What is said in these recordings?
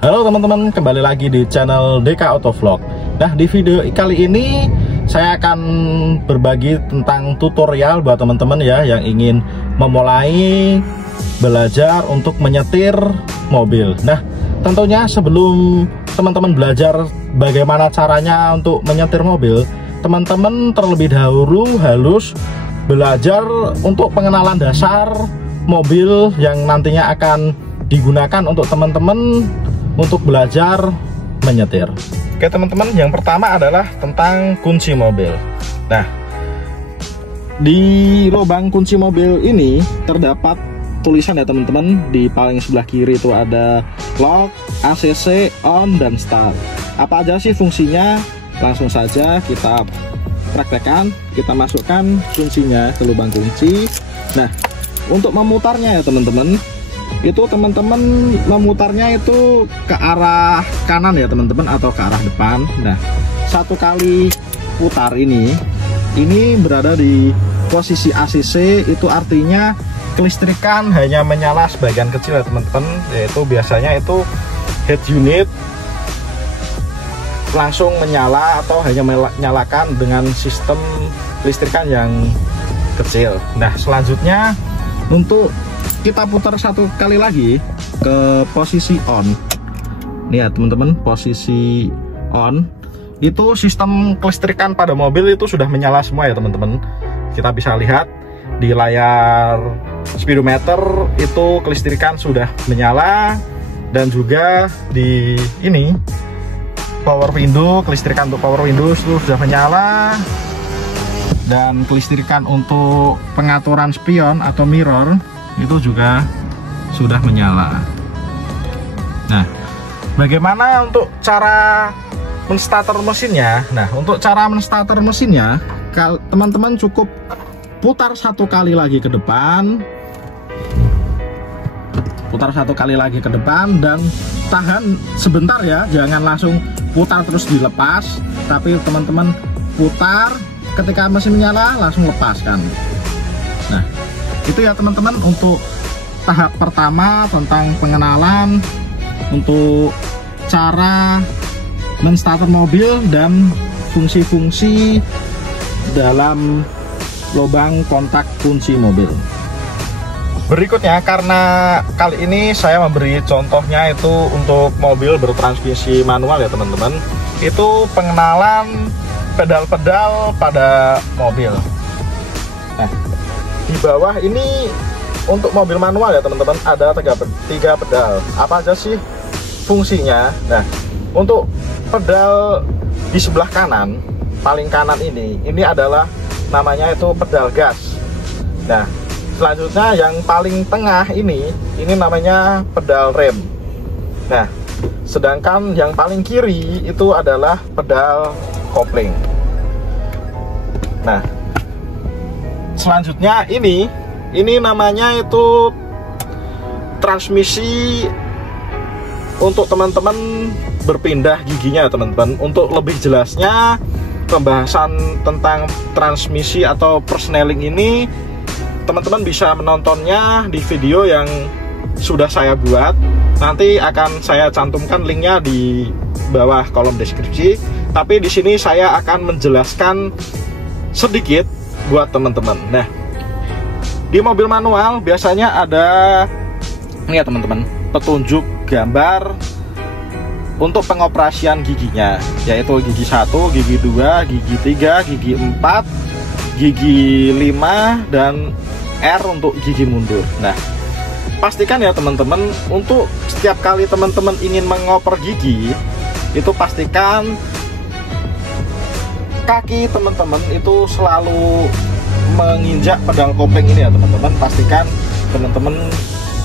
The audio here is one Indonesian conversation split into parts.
Halo teman-teman, kembali lagi di channel DK Autovlog. Nah, di video kali ini saya akan berbagi tentang tutorial buat teman-teman ya yang ingin memulai belajar untuk menyetir mobil. Nah, tentunya sebelum teman-teman belajar bagaimana caranya untuk menyetir mobil, teman-teman terlebih dahulu harus belajar untuk pengenalan dasar mobil yang nantinya akan digunakan untuk teman-teman untuk belajar menyetir. Oke teman-teman, yang pertama adalah tentang kunci mobil. Nah, di lubang kunci mobil ini terdapat tulisan ya teman-teman. Di paling sebelah kiri itu ada lock, ACC, on, dan start. Apa aja sih fungsinya? Langsung saja kita praktekkan. Kita masukkan kuncinya ke lubang kunci. Nah, untuk memutarnya ya teman-teman, itu teman-teman memutarnya itu ke arah kanan ya teman-teman, atau ke arah depan. Nah, satu kali putar ini berada di posisi ACC, itu artinya kelistrikan hanya menyala sebagian kecil ya teman-teman, yaitu biasanya itu head unit langsung menyala atau hanya menyalakan dengan sistem listrikan yang kecil. Nah, selanjutnya untuk kita putar satu kali lagi ke posisi on. Nih ya teman-teman, posisi on. Itu sistem kelistrikan pada mobil itu sudah menyala semua ya teman-teman. Kita bisa lihat di layar speedometer itu kelistrikan sudah menyala, dan juga di ini power window, kelistrikan untuk power window itu sudah menyala, dan kelistrikan untuk pengaturan spion atau mirror itu juga sudah menyala. Nah, bagaimana untuk cara menstarter mesinnya? Nah, untuk cara menstarter mesinnya, teman-teman cukup putar satu kali lagi ke depan, putar satu kali lagi ke depan, dan tahan sebentar ya, jangan langsung putar terus dilepas, tapi teman-teman putar, ketika mesin menyala langsung lepaskan. Nah, itu ya teman-teman untuk tahap pertama tentang pengenalan untuk cara menstarter mobil dan fungsi-fungsi dalam lubang kontak kunci mobil. Berikutnya, karena kali ini saya memberi contohnya itu untuk mobil bertransmisi manual ya teman-teman, itu pengenalan pedal-pedal pada mobil. Nah, di bawah ini untuk mobil manual ya teman-teman, ada tiga pedal. Apa aja sih fungsinya? Nah, untuk pedal di sebelah kanan, paling kanan ini adalah namanya itu pedal gas. Nah, selanjutnya yang paling tengah ini namanya pedal rem. Nah, sedangkan yang paling kiri itu adalah pedal kopling. Nah, selanjutnya ini namanya itu transmisi untuk teman-teman berpindah giginya teman-teman. Untuk lebih jelasnya pembahasan tentang transmisi atau persneling ini, teman-teman bisa menontonnya di video yang sudah saya buat. Nanti akan saya cantumkan linknya di bawah kolom deskripsi. Tapi di sini saya akan menjelaskan sedikit buat teman-teman. Nah, di mobil manual biasanya ada ini ya teman-teman, petunjuk gambar untuk pengoperasian giginya, yaitu gigi 1, gigi 2, gigi 3, gigi 4, gigi 5, dan R untuk gigi mundur. Nah, pastikan ya teman-teman, untuk setiap kali teman-teman ingin mengoper gigi, itu pastikan kaki teman-teman itu selalu menginjak pedal kopling ini ya teman-teman. Pastikan teman-teman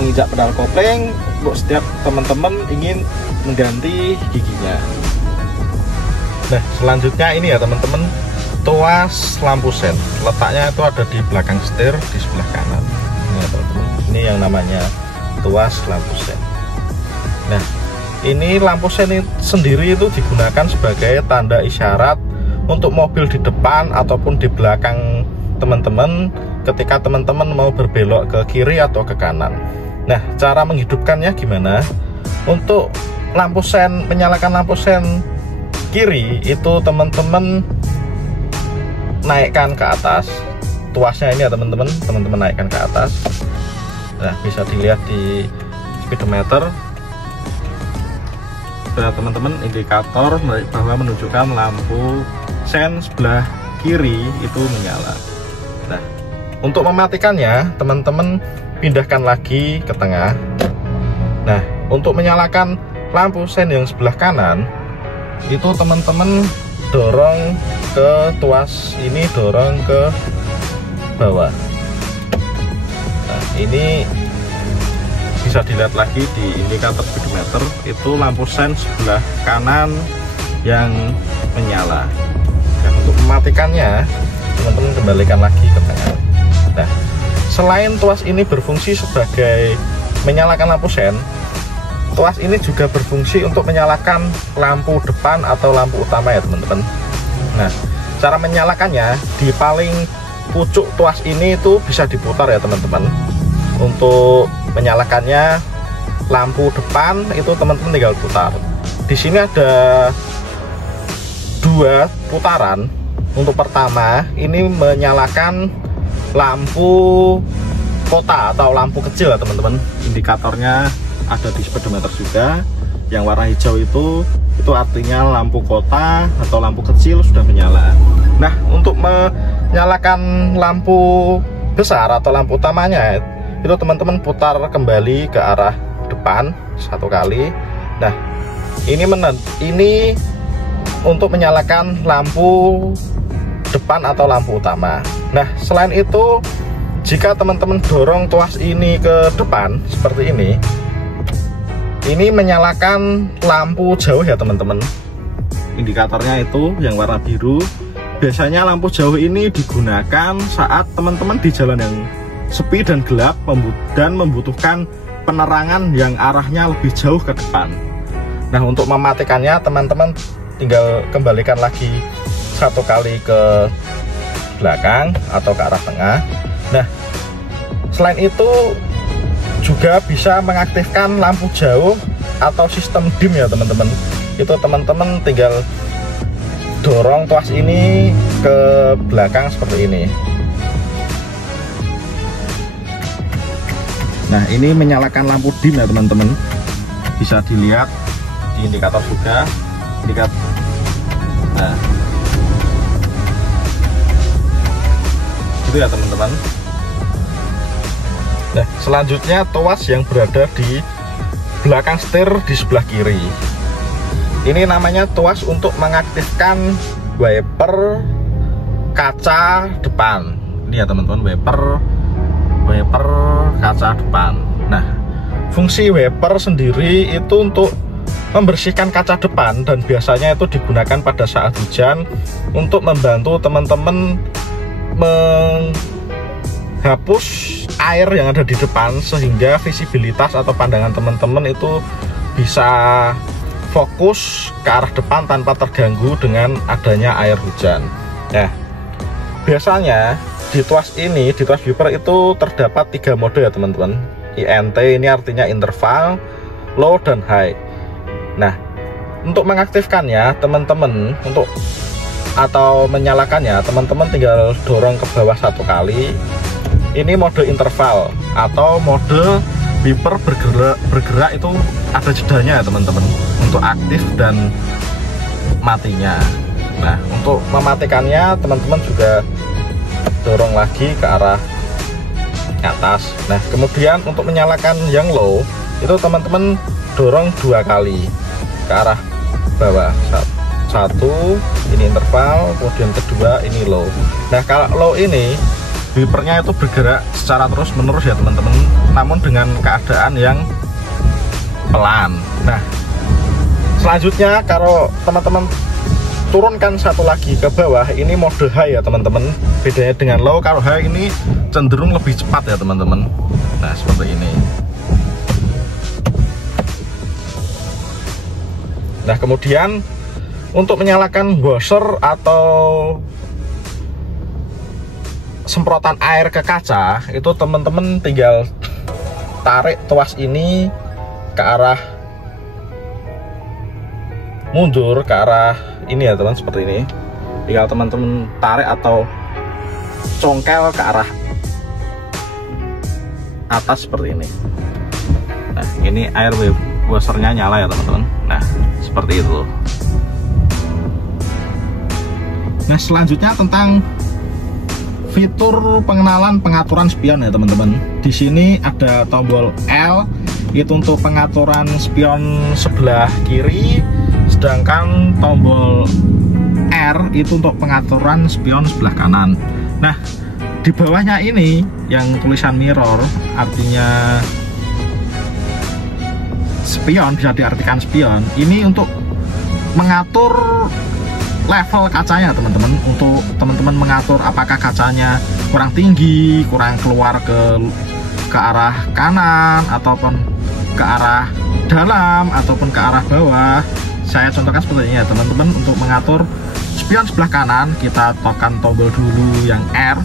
menginjak pedal kopling untuk setiap teman-teman ingin mengganti giginya. Nah, selanjutnya ini ya teman-teman, tuas lampu sen. Letaknya itu ada di belakang setir di sebelah kanan. Ini ya teman-teman, ini yang namanya tuas lampu sen. Nah, ini lampu sen sendiri itu digunakan sebagai tanda isyarat untuk mobil di depan ataupun di belakang teman-teman ketika teman-teman mau berbelok ke kiri atau ke kanan. Nah, cara menghidupkannya gimana? Untuk lampu sen, menyalakan lampu sen kiri itu teman-teman naikkan ke atas tuasnya ini ya teman-teman, naikkan ke atas. Nah, bisa dilihat di speedometer. Nah, teman-teman, indikator bahwa menunjukkan lampu sen sebelah kiri itu menyala. Nah, untuk mematikannya teman-teman pindahkan lagi ke tengah. Nah, untuk menyalakan lampu sen yang sebelah kanan itu teman-teman dorong ke tuas ini, dorong ke bawah. Nah, ini bisa dilihat lagi di indikator speedometer, itu lampu sen sebelah kanan yang menyala. Dan untuk mematikannya teman-teman kembalikan lagi ke tengah. Nah, selain tuas ini berfungsi sebagai menyalakan lampu sen, tuas ini juga berfungsi untuk menyalakan lampu depan atau lampu utama ya teman-teman. Nah, cara menyalakannya di paling pucuk tuas ini itu bisa diputar ya teman-teman. Untuk menyalakannya lampu depan itu teman-teman tinggal putar. Di sini ada 2 putaran. Untuk pertama ini menyalakan lampu kota atau lampu kecil ya teman-teman. Indikatornya ada di speedometer juga. Yang warna hijau itu artinya lampu kota atau lampu kecil sudah menyala. Nah, untuk menyalakan lampu besar atau lampu utamanya itu teman-teman putar kembali ke arah depan 1 kali. Nah, ini untuk menyalakan lampu depan atau lampu utama. Nah, selain itu jika teman-teman dorong tuas ini ke depan seperti ini menyalakan lampu jauh ya teman-teman. Indikatornya itu yang warna biru. Biasanya lampu jauh ini digunakan saat teman-teman di jalan yang sepi dan gelap dan membutuhkan penerangan yang arahnya lebih jauh ke depan. Nah, untuk mematikannya teman-teman tinggal kembalikan lagi 1 kali ke belakang atau ke arah tengah. Nah, selain itu juga bisa mengaktifkan lampu jauh atau sistem dim ya teman-teman. Itu teman-teman tinggal dorong tuas ini ke belakang seperti ini. Nah, ini menyalakan lampu dim ya teman-teman. Bisa dilihat di indikator juga. Nah, itu ya teman-teman. Nah, selanjutnya tuas yang berada di belakang setir di sebelah kiri. Ini namanya tuas untuk mengaktifkan wiper kaca depan. Ini ya teman-teman, wiper kaca depan. Nah, fungsi wiper sendiri itu untuk membersihkan kaca depan dan biasanya itu digunakan pada saat hujan untuk membantu teman-teman menghapus air yang ada di depan sehingga visibilitas atau pandangan teman-teman itu bisa fokus ke arah depan tanpa terganggu dengan adanya air hujan. Nah, biasanya di tuas wiper itu terdapat 3 mode ya teman-teman. INT ini artinya interval, low, dan high. Nah, untuk mengaktifkannya teman-teman atau menyalakannya teman-teman tinggal dorong ke bawah 1 kali. Ini mode interval atau mode wiper bergerak itu ada jedanya ya teman-teman untuk aktif dan matinya. Nah, untuk mematikannya teman-teman juga dorong lagi ke arah atas. Nah, kemudian untuk menyalakan yang low itu teman-teman dorong 2 kali ke arah bawah. 1 ini interval, kemudian kedua ini low. Nah, kalau low ini wipernya itu bergerak secara terus menerus ya teman-teman, namun dengan keadaan yang pelan. Nah, selanjutnya kalau teman-teman turunkan 1 lagi ke bawah, ini mode high ya teman-teman. Bedanya dengan low, kalau high ini cenderung lebih cepat ya teman-teman. Nah, seperti ini. Nah, kemudian untuk menyalakan washer atau semprotan air ke kaca, itu teman-teman tinggal tarik tuas ini ke arah mundur ke arah ini ya teman, seperti ini. Tinggal teman-teman tarik atau congkel ke arah atas seperti ini. Nah, ini air washernya nyala ya teman-teman. Nah, seperti itu. Nah, selanjutnya tentang fitur pengenalan pengaturan spion ya teman-teman. Di sini ada tombol L itu untuk pengaturan spion sebelah kiri, sedangkan tombol R itu untuk pengaturan spion sebelah kanan. Nah, di bawahnya ini yang tulisan mirror, artinya spion, bisa diartikan spion. Ini untuk mengatur level kacanya teman-teman, untuk teman-teman mengatur apakah kacanya kurang tinggi, kurang keluar ke arah kanan, ataupun ke arah dalam, ataupun ke arah bawah. Saya contohkan seperti ini ya teman-teman. Untuk mengatur spion sebelah kanan, kita tekan tombol dulu yang R,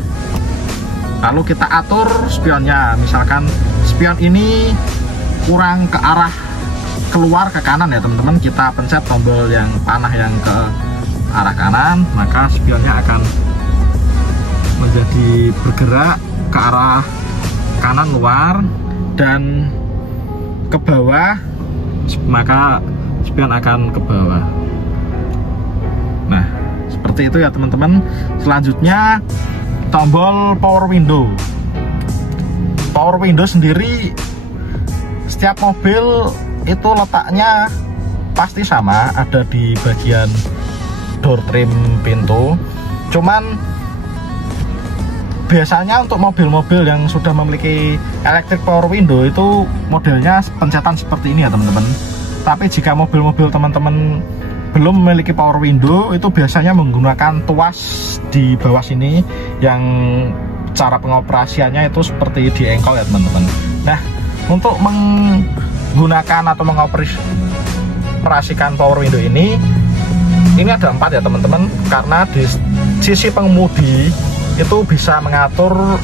lalu kita atur spionnya. Misalkan spion ini kurang ke arah keluar ke kanan ya teman-teman, kita pencet tombol yang panah yang ke arah kanan, maka spionnya akan menjadi bergerak ke arah kanan luar, dan ke bawah maka spion akan ke bawah. Nah, seperti itu ya teman-teman. Selanjutnya tombol power window. Power window sendiri setiap mobil itu letaknya pasti sama, ada di bagian door trim pintu. Cuman biasanya untuk mobil-mobil yang sudah memiliki electric power window itu modelnya pencetan seperti ini ya teman-teman. Tapi jika mobil-mobil teman-teman belum memiliki power window, itu biasanya menggunakan tuas di bawah sini yang cara pengoperasiannya itu seperti di engkol ya teman-teman. Nah, untuk menggunakan atau mengoperasikan power window ini ada 4 ya teman-teman, karena di sisi pengemudi itu bisa mengatur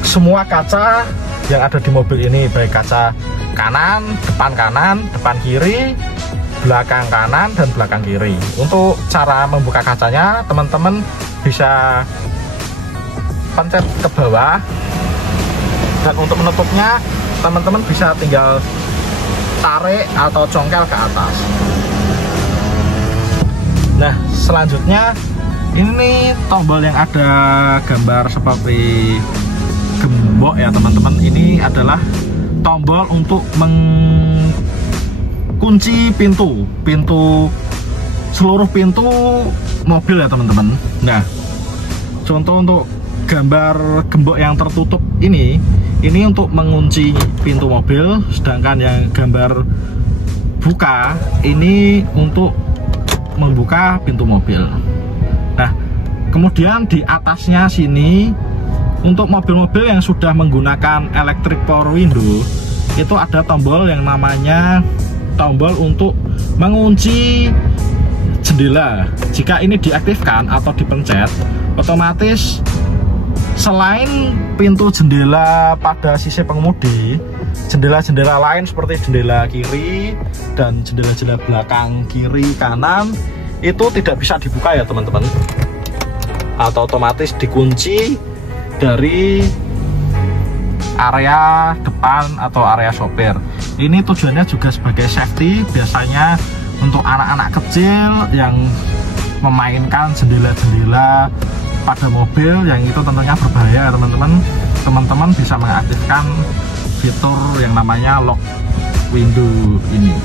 semua kaca yang ada di mobil ini, baik kaca kanan, depan kiri, belakang kanan, dan belakang kiri. Untuk cara membuka kacanya, teman-teman bisa pencet ke bawah, dan untuk menutupnya teman-teman bisa tinggal tarik atau congkel ke atas. Nah, selanjutnya ini tombol yang ada gambar seperti gembok ya teman-teman. Ini adalah tombol untuk mengunci seluruh pintu mobil ya teman-teman. Nah, contoh untuk gambar gembok yang tertutup ini untuk mengunci pintu mobil, sedangkan yang gambar buka ini untuk membuka pintu mobil. Nah, kemudian di atasnya sini untuk mobil-mobil yang sudah menggunakan electric power window itu ada tombol yang namanya tombol untuk mengunci jendela. Jika ini diaktifkan atau dipencet, otomatis selain pintu jendela pada sisi pengemudi, jendela-jendela lain seperti jendela kiri dan jendela-jendela belakang kiri kanan itu tidak bisa dibuka ya teman-teman, atau otomatis dikunci dari area depan atau area sopir. Ini tujuannya juga sebagai safety, biasanya untuk anak-anak kecil yang memainkan jendela-jendela pada mobil yang itu tentunya berbahaya teman-teman. Teman-teman bisa mengaktifkan fitur yang namanya lock window ini.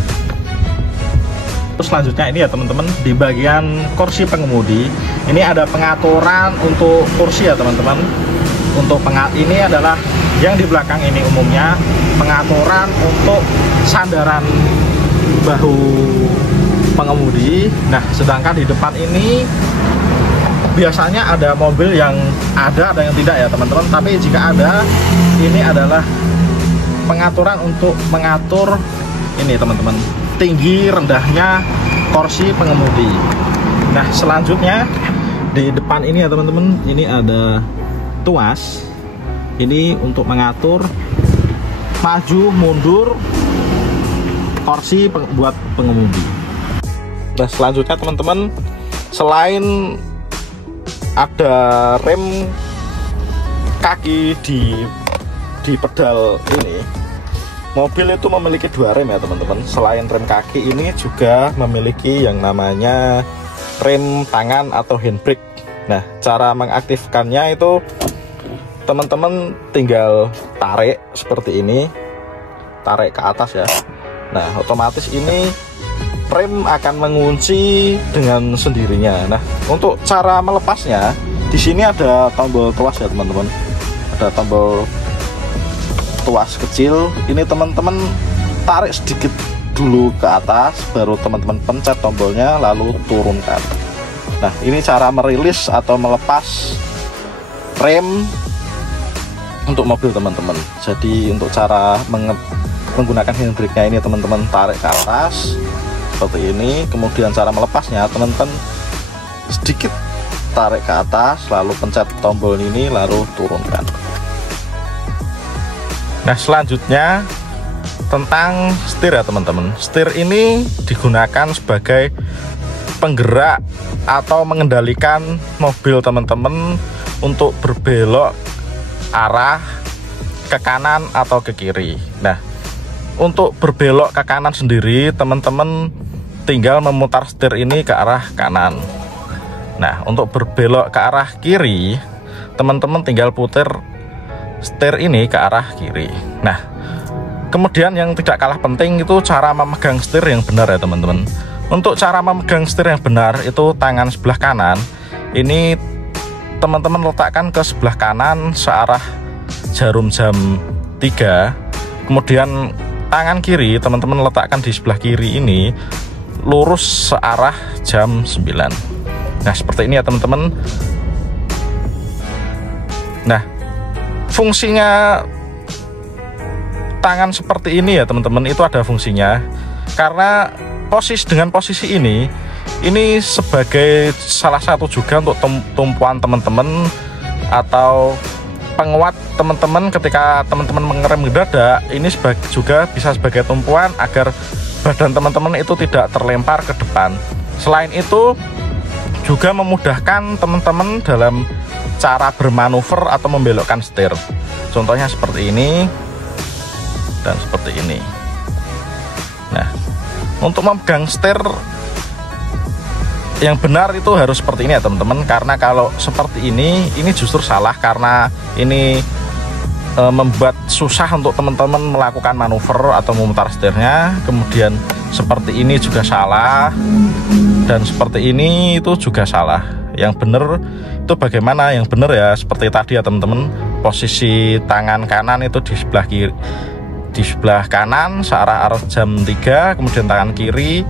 Terus selanjutnya ini ya teman-teman, di bagian kursi pengemudi ini ada pengaturan untuk kursi ya teman-teman. Untuk ini adalah yang di belakang ini umumnya pengaturan untuk sandaran bahu pengemudi. Nah, sedangkan di depan ini biasanya ada mobil yang ada yang tidak ya teman-teman. Tapi jika ada, ini adalah pengaturan untuk mengatur ini teman-teman, tinggi rendahnya kursi pengemudi. Nah, selanjutnya di depan ini ya teman-teman, ini ada tuas. Ini untuk mengatur maju mundur kursi buat pengemudi. Nah, selanjutnya teman-teman, selain ada rem kaki di pedal ini, mobil itu memiliki dua rem ya teman-teman. Selain rem kaki ini juga memiliki yang namanya rem tangan atau handbrake. Nah, cara mengaktifkannya itu teman-teman tinggal tarik seperti ini, tarik ke atas ya. Nah, otomatis ini rem akan mengunci dengan sendirinya. Nah, untuk cara melepasnya, di sini ada tombol tuas ya teman-teman. Ada tombol tuas kecil. Ini teman-teman tarik sedikit dulu ke atas, baru teman-teman pencet tombolnya lalu turunkan. Nah, ini cara merilis atau melepas rem untuk mobil teman-teman. Jadi untuk cara menggunakan handbrake-nya ini teman-teman tarik ke atas seperti ini, kemudian cara melepasnya teman-teman sedikit tarik ke atas lalu pencet tombol ini lalu turunkan. Nah, selanjutnya tentang setir ya teman-teman. Setir ini digunakan sebagai penggerak atau mengendalikan mobil teman-teman untuk berbelok arah ke kanan atau ke kiri. Nah, untuk berbelok ke kanan sendiri teman-teman tinggal memutar setir ini ke arah kanan. Nah, untuk berbelok ke arah kiri teman-teman tinggal putar setir ini ke arah kiri. Nah, kemudian yang tidak kalah penting itu cara memegang setir yang benar ya teman-teman. Untuk cara memegang setir yang benar itu tangan sebelah kanan ini teman-teman letakkan ke sebelah kanan searah jarum jam 3. Kemudian tangan kiri teman-teman letakkan di sebelah kiri ini lurus searah jam 9. Nah, seperti ini ya teman-teman. Nah, fungsinya tangan seperti ini ya teman-teman, itu ada fungsinya karena dengan posisi ini sebagai salah satu juga untuk tumpuan teman-teman atau penguat teman-teman ketika teman-teman mengerem mendadak. Ini juga bisa sebagai tumpuan agar badan teman-teman itu tidak terlempar ke depan. Selain itu juga memudahkan teman-teman dalam cara bermanuver atau membelokkan setir. Contohnya seperti ini dan seperti ini. Nah, untuk memegang setir yang benar itu harus seperti ini ya teman-teman, karena kalau seperti ini justru salah karena ini membuat susah untuk teman-teman melakukan manuver atau memutar setirnya. Kemudian seperti ini juga salah dan seperti ini itu juga salah. Yang benar itu bagaimana? Yang benar ya seperti tadi ya teman-teman, posisi tangan kanan itu di sebelah kiri, di sebelah kanan searah jam 3, kemudian tangan kiri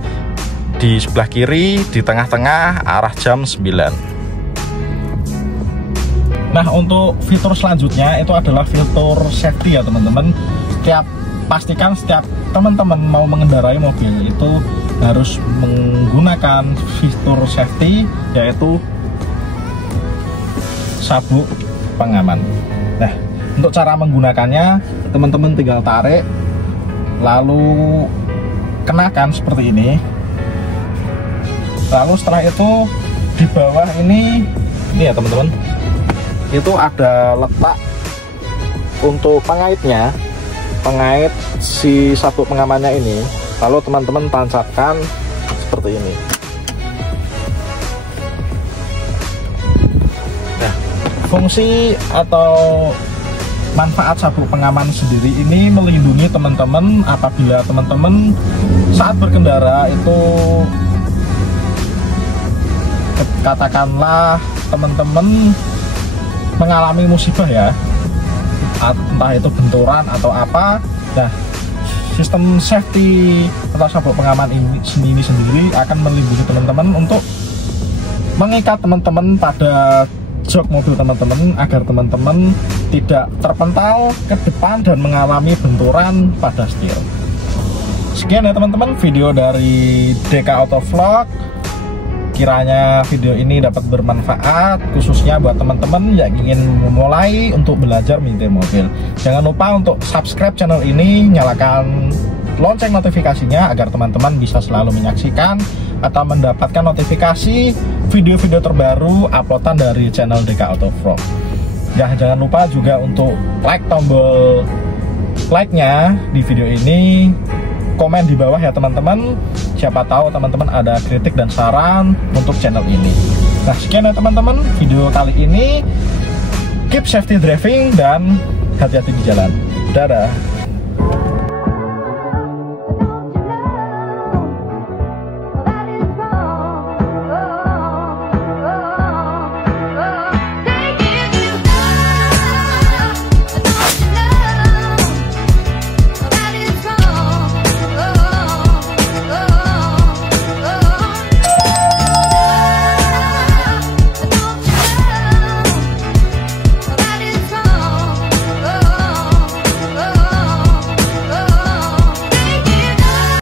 di sebelah kiri di tengah-tengah arah jam 9. Nah, untuk fitur selanjutnya itu adalah fitur safety ya teman-teman. Pastikan setiap teman-teman mau mengendarai mobil itu harus menggunakan fitur safety, yaitu sabuk pengaman. Nah, untuk cara menggunakannya teman-teman tinggal tarik lalu kenakan seperti ini. Lalu setelah itu di bawah ini ya teman-teman, itu ada letak untuk pengaitnya, pengait si sabuk pengamannya ini. Lalu teman-teman tancapkan seperti ini. Nah, fungsi atau manfaat sabuk pengaman sendiri ini melindungi teman-teman apabila teman-teman saat berkendara itu katakanlah teman-teman mengalami musibah ya, entah itu benturan atau apa. Nah, sistem safety atau sabuk pengaman ini sendiri akan melindungi teman-teman untuk mengikat teman-teman pada jok mobil teman-teman agar teman-teman tidak terpental ke depan dan mengalami benturan pada setir. Sekian ya teman-teman video dari DK Autovlog. Kiranya video ini dapat bermanfaat khususnya buat teman-teman yang ingin memulai untuk belajar menyetir mobil. Jangan lupa untuk subscribe channel ini, nyalakan lonceng notifikasinya agar teman-teman bisa selalu menyaksikan atau mendapatkan notifikasi video-video terbaru uploadan dari channel DK Auto Vlog. Ya, jangan lupa juga untuk like tombol like-nya di video ini, komen di bawah ya teman-teman. Siapa tahu teman-teman ada kritik dan saran untuk channel ini. Nah, sekian ya teman-teman video kali ini. Keep safety driving dan hati-hati di jalan. Dadah.